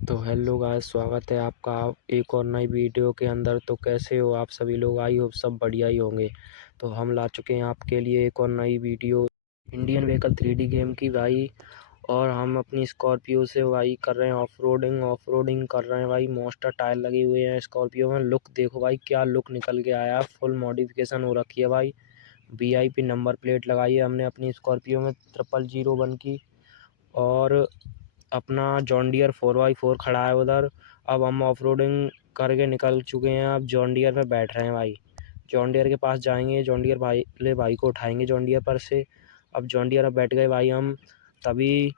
तो hello guys, स्वागत है आपका एक और नई वीडियो के अंदर। तो कैसे हो आप सभी लोग? आई होप सब बढ़िया ही होंगे। तो हम ला चुके हैं आपके लिए एक और नई video Indian vehicle 3D game की भाई। और हम अपनी स्कॉर्पियो से भाई कर रहे हैं ऑफ रोडिंग कर रहे हैं भाई। मॉन्स्टर टायर लगे हुए हैं स्कॉर्पियो में। लुक देखो भाई, क्या लुक निकल के आया। फुल मॉडिफिकेशन हो रखी है भाई। VIP नंबर प्लेट लगाई है हमने अपनी स्कॉर्पियो में 0001 की। और अपना जॉन डियर 4x4 खड़ा है उधर। अब हम ऑफ रोडिंग करके निकल चुके हैं। अब जॉन डियर पे बैठ रहे हैं भाई। जॉन डियर के पास जाएंगे, जॉन डियर भाई को उठाएंगे जॉन डियर पर से। अब जॉन डियर पर बैठ गए भाई हम। तभी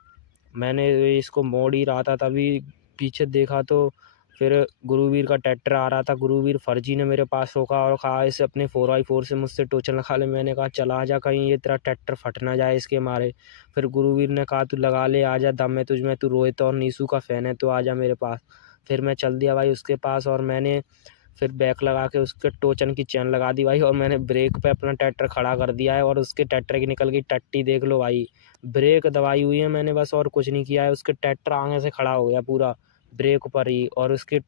मैंने इसको मोड़ ही रहा था, तभी पीछे देखा तो फिर गुरुवीर का ट्रैक्टर आ रहा था। गुरुवीर फर्जी ने मेरे पास रोका और कहा इसे अपने 4x4 से मुझसे टोचन लगा ले। मैंने कहा चला आ जा, कहीं ये तेरा ट्रैक्टर फट ना जाए इसके मारे। फिर गुरुवीर ने कहा तू लगा ले, आ जा, दम है तुझ में, तू रोहित और नीसू का फ़ैन है तो आ जा मेरे पास। फिर मैं चल दिया भाई उसके पास और मैंने फिर बैक लगा के उसके टोचन की चैन लगा दी भाई। और मैंने ब्रेक पे अपना ट्रैक्टर खड़ा कर दिया है और उसके ट्रैक्टर की निकल गई टट्टी, देख लो भाई। ब्रेक दबाई हुई है मैंने बस, और कुछ नहीं किया है। उसके ट्रैक्टर आगे से खड़ा हो गया पूरा ब्रेक पर ही। और उसके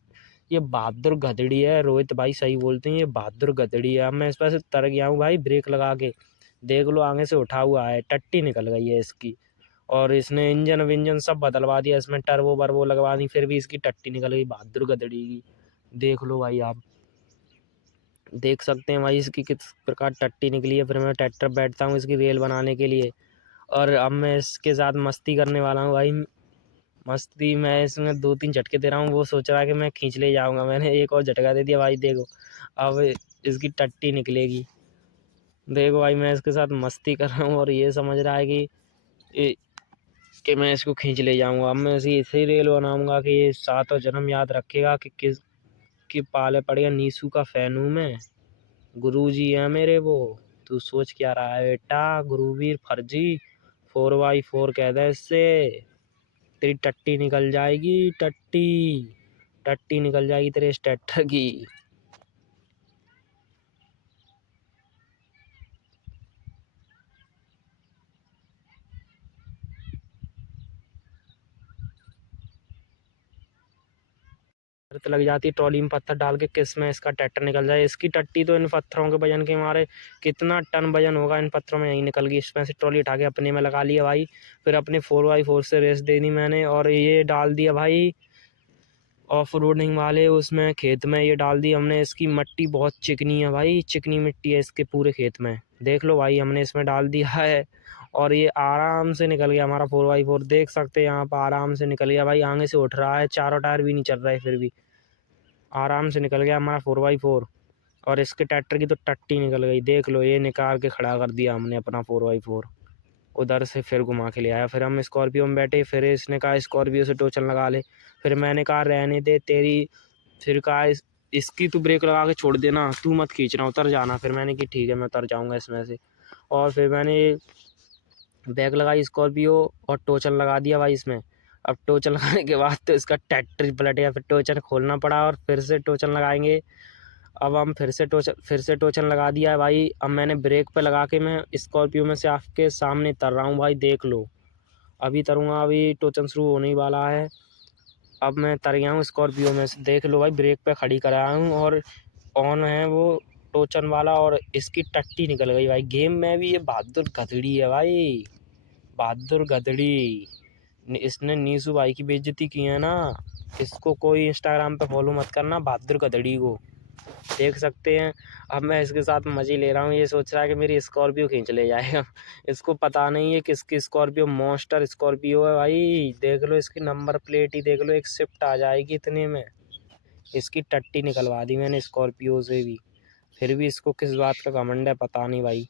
ये बहादुर गधड़ी है, रोहित भाई सही बोलते हैं, ये बहादुर गधड़ी है। अब मैं इस पर से तर गया हूँ भाई ब्रेक लगा के, देख लो आगे से उठा हुआ है, टट्टी निकल गई है इसकी। और इसने इंजन विंजन सब बदलवा दिया, इसमें टर्बो बर्बो लगवा दी, फिर भी इसकी टट्टी निकल गई बहादुर गधड़ी की। देख लो भाई, आप देख सकते हैं भाई इसकी किस प्रकार टट्टी निकली है। फिर मैं ट्रैक्टर बैठता हूँ इसकी रेल बनाने के लिए। और अब मैं इसके साथ मस्ती करने वाला हूँ भाई। मस्ती मैं इसमें 2-3 झटके दे रहा हूँ, वो सोच रहा है कि मैं खींच ले जाऊँगा। मैंने एक और झटका दे दिया भाई, देखो अब इसकी टट्टी निकलेगी। देखो भाई, मैं इसके साथ मस्ती कर रहा हूँ और ये समझ रहा है कि मैं इसको खींच ले जाऊँगा। अब मैं ऐसी रेल बनाऊँगा कि ये सातों जन्म याद रखेगा कि किस कि पाले पड़ेगा नीसू का फ़ैन हूँ मैं। गुरुजी है मेरे वो। तू सोच क्या रहा है बेटा, गुरुवीर फर्जी 4x4 कह दे इससे। तेरी टट्टी निकल जाएगी, टट्टी टट्टी निकल जाएगी तेरे इस ट्रैक्टर की। शर्त लग जाती है ट्रॉली में पत्थर डाल के किस में इसका ट्रैक्टर निकल जाए। इसकी टट्टी तो इन पत्थरों के वजन के मारे कितना टन वजन होगा इन पत्थरों में, यहीं निकल गई। इसमें से ट्रॉली उठा के अपने में लगा लिया भाई। फिर अपने 4x4 से रेस दे दी मैंने और ये डाल दिया भाई ऑफ रोडिंग वाले उसमें खेत में। ये डाल दी हमने। इसकी मिट्टी बहुत चिकनी है भाई, चिकनी मिट्टी है इसके पूरे खेत में। देख लो भाई, हमने इसमें डाल दिया है और ये आराम से निकल गया हमारा 4x4। देख सकते हैं यहाँ पर आराम से निकल गया भाई, आगे से उठ रहा है, चारों टायर भी नहीं चल रहे, फिर भी आराम से निकल गया हमारा 4x4। और इसके ट्रैक्टर की तो टट्टी निकल गई, देख लो, ये निकाल के खड़ा कर दिया हमने अपना 4x4। उधर से फिर घुमा के ले आया। फिर हम स्कॉर्पियो में बैठे, फिर इसने कहा स्कॉर्पियो से टोचन लगा ले। फिर मैंने कहा रहने दे तेरी। फिर कहा इसकी तू ब्रेक लगा के छोड़ देना, तू मत खींचना, उतर जाना। फिर मैंने कि ठीक है मैं उतर जाऊँगा इसमें से। और फिर मैंने बैग लगाई स्कॉर्पियो और टोचन लगा दिया भाई इसमें। अब टोचन लगाने के बाद तो इसका ट्रैक्टर पलट गया, फिर टोचन खोलना पड़ा और फिर से टोचन लगाएंगे। अब हम फिर से टोचन लगा दिया है भाई। अब मैंने ब्रेक पे लगा के मैं स्कॉर्पियो में से आपके सामने तर रहा हूँ भाई, देख लो। अभी तरूँगा, अभी टोचन शुरू होने ही वाला है। अब मैं तर गया हूँ स्कॉर्पियो में से, देख लो भाई, ब्रेक पे खड़ी कराया हूँ और ऑन है वो टोचन वाला। और इसकी टट्टी निकल गई भाई। गेम में भी ये बहादुर गधड़ी है भाई, बहादुर गधड़ी। इसने नीसू भाई की बेइज्जती की है ना। इसको कोई इंस्टाग्राम पे फॉलो मत करना, बहादुर गधड़ी को। देख सकते हैं अब मैं इसके साथ मज़े ले रहा हूँ। ये सोच रहा है कि मेरी स्कॉर्पियो खींच ले जाएगा। इसको पता नहीं है किसकी स्कॉर्पियो, मॉन्स्टर स्कॉर्पियो है भाई। देख लो इसकी नंबर प्लेट ही देख लो, एक शिफ्ट आ जाएगी इतने में। इसकी टट्टी निकलवा दी मैंने स्कॉर्पियो से भी, फिर भी इसको किस बात का घमंड है पता नहीं भाई।